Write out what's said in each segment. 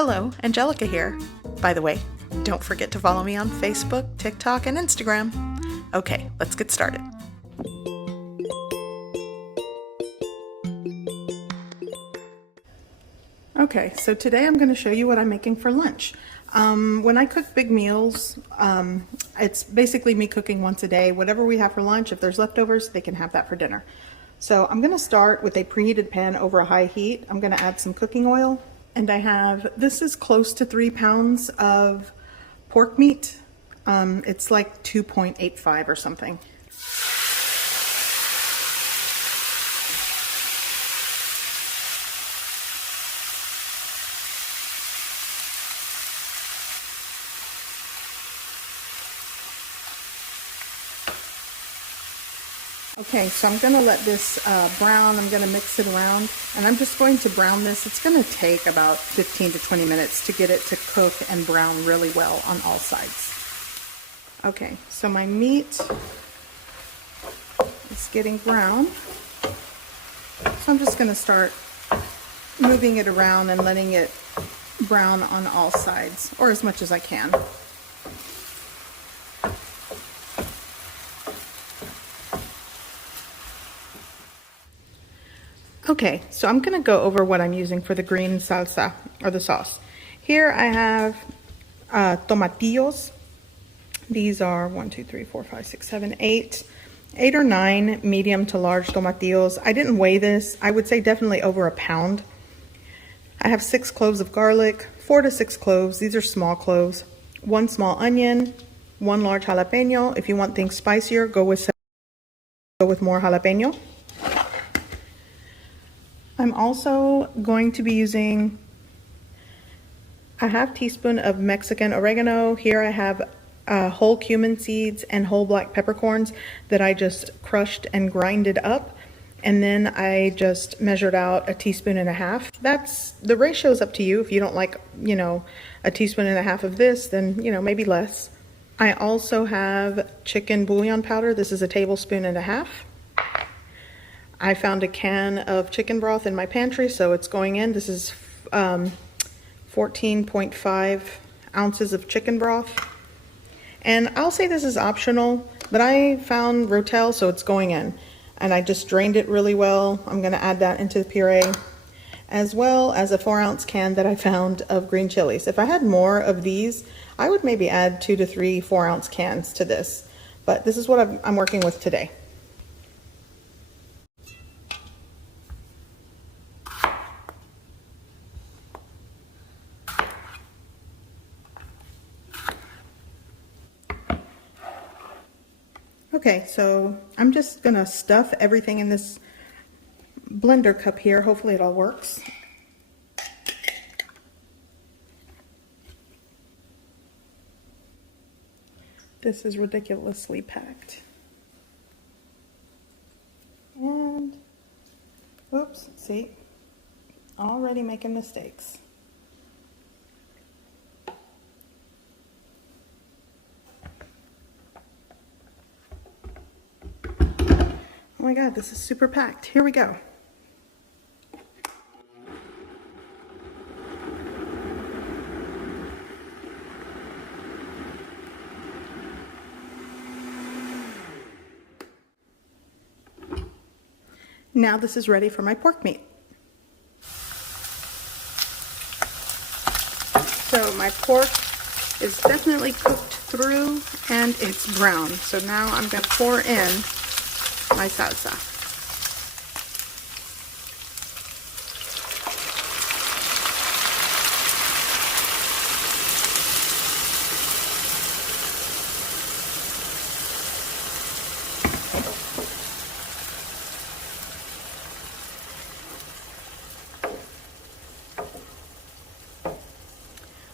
Hello, Angelica here. By the way, don't forget to follow me on Facebook, TikTok, and Instagram. Okay, let's get started. Okay, so today I'm going to show you what I'm making for lunch. When I cook big meals, it's basically me cooking once a day. Whatever we have for lunch, if there's leftovers, they can have that for dinner. So I'm going to start with a preheated pan over a high heat. I'm going to add some cooking oil. And I have, this is close to 3 pounds of pork meat. It's like 2.85 or something. Okay, so I'm going to let this brown. I'm going to mix it around, and I'm just going to brown this. It's going to take about 15 to 20 minutes to get it to cook and brown really well on all sides. Okay, so my meat is getting brown. So I'm just going to start moving it around and letting it brown on all sides, or as much as I can. Okay, so I'm going to go over what I'm using for the green salsa, or the sauce. Here I have tomatillos. These are 1, 2, 3, 4, 5, 6, 7, 8 or 9 medium to large tomatillos. I didn't weigh this. I would say definitely over a pound. I have 6 cloves of garlic, 4 to 6 cloves. These are small cloves. 1 small onion, 1 large jalapeno. If you want things spicier, go with more jalapeno. I'm also going to be using a half teaspoon of Mexican oregano. Here I have whole cumin seeds and whole black peppercorns that I just crushed and grinded up. And then I just measured out 1.5 teaspoons. That's, the ratio is up to you. If you don't like, you know, 1.5 teaspoons of this, then, you know, maybe less. I also have chicken bouillon powder. This is 1.5 tablespoons. I found a can of chicken broth in my pantry, so it's going in. This is 14.5 ounces of chicken broth. And I'll say this is optional, but I found Rotel, so it's going in. And I just drained it really well. I'm going to add that into the puree, as well as a 4-ounce can that I found of green chilies. If I had more of these, I would maybe add 2 to 3 4-ounce cans to this. But this is what I'm working with today. Okay, so I'm just gonna stuff everything in this blender cup here. Hopefully it all works. This is ridiculously packed. And, whoops, see, already making mistakes. Oh my God, this is super packed. Here we go. Now this is ready for my pork meat. So my pork is definitely cooked through and it's brown. So now I'm going to pour in my salsa.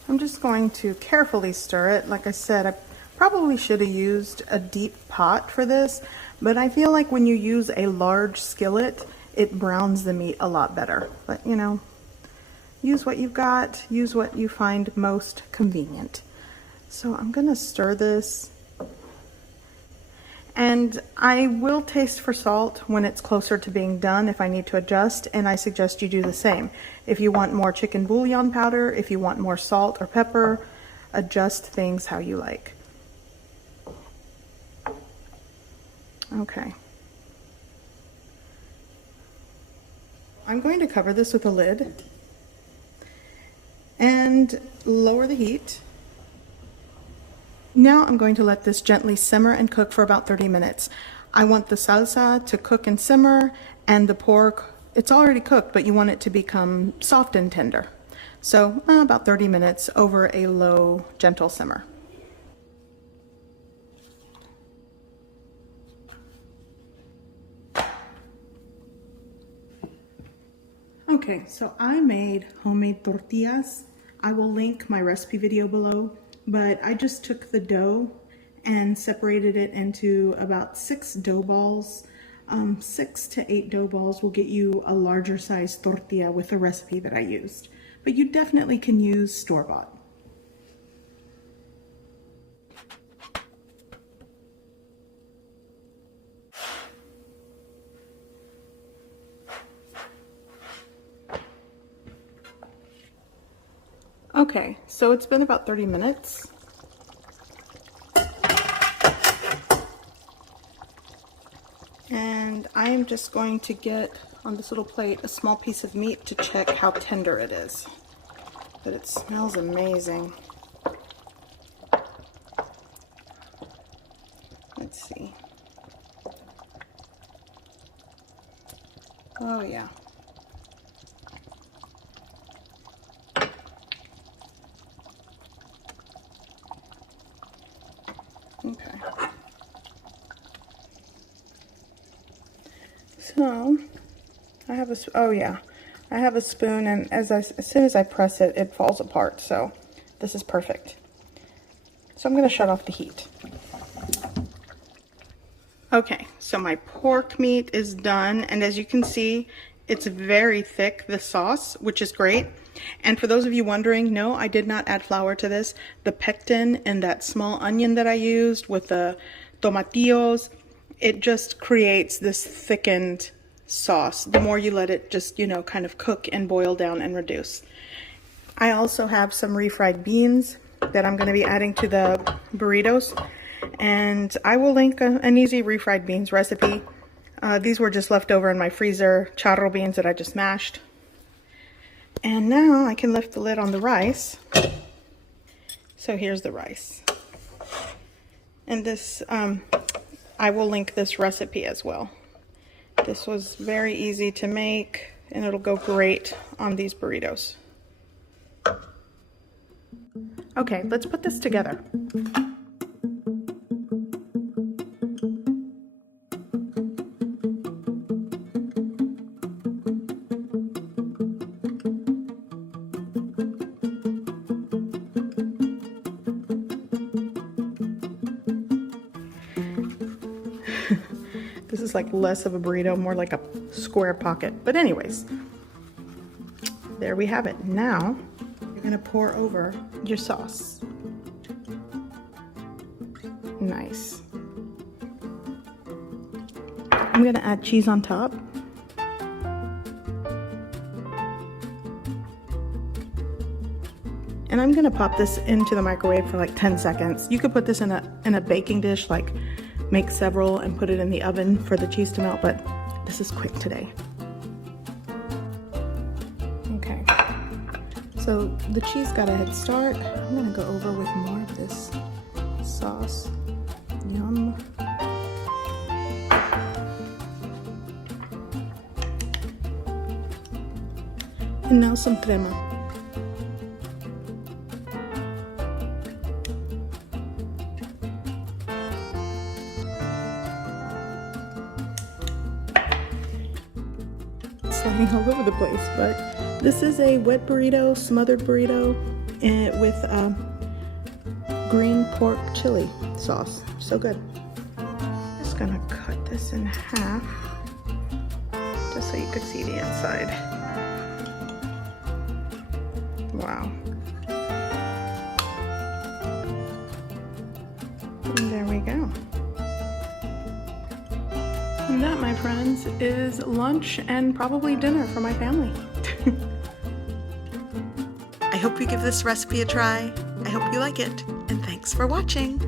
I'm just going to carefully stir it. Like I said, I probably should have used a deep pot for this, but I feel like when you use a large skillet, it browns the meat a lot better. But you know, use what you've got, use what you find most convenient. So I'm gonna stir this, And I will taste for salt when it's closer to being done if I need to adjust, and I suggest you do the same. If you want more chicken bouillon powder, if you want more salt or pepper, adjust things how you like. Okay. I'm going to cover this with a lid and lower the heat. Now I'm going to let this gently simmer and cook for about 30 minutes. I want the salsa to cook and simmer, and the pork, it's already cooked, but you want it to become soft and tender. So about 30 minutes over a low, gentle simmer. Okay, so I made homemade tortillas. I will link my recipe video below. But I just took the dough and separated it into about 6 dough balls. 6 to 8 dough balls will get you a larger size tortilla with the recipe that I used. But you definitely can use store-bought. Okay, so it's been about 30 minutes. And I am just going to get on this little plate a small piece of meat to check how tender it is. But it smells amazing. Let's see. Oh yeah. Okay. So I have I have a spoon, and as soon as I press it, it falls apart. So this is perfect. So I'm going to shut off the heat. Okay, so my pork meat is done, and as you can see, it's very thick, the sauce, which is great. And for those of you wondering, no, I did not add flour to this. The pectin and that small onion that I used with the tomatillos, it just creates this thickened sauce. The more you let it just, you know, kind of cook and boil down and reduce. I also have some refried beans that I'm going to be adding to the burritos. And I will link an easy refried beans recipe. These were just left over in my freezer, CHARRO beans that I just mashed. And now I can lift the lid on the rice. So here's the rice. And this, I will link this recipe as well. This was very easy to make, and it'll go great on these burritos. Okay, let's put this together. This is like less of a burrito, more like a square pocket. But anyways, there we have it. Now you're gonna pour over your sauce. Nice. I'm gonna add cheese on top. And I'm gonna pop this into the microwave for like 10 seconds. You could put this in a baking dish, like make several and put it in the oven for the cheese to melt, but this is quick today. Okay, so the cheese got a head start. I'm gonna go over with more of this sauce. Yum. And now some crema. Sliding all over the place, but this is a wet burrito, smothered burrito, and with green pork chili sauce. So good. Just gonna cut this in half just so you could see the inside. Wow. And there we go. And that, my friends, is lunch and probably dinner for my family. I hope you give this recipe a try. I hope you like it, and thanks for watching.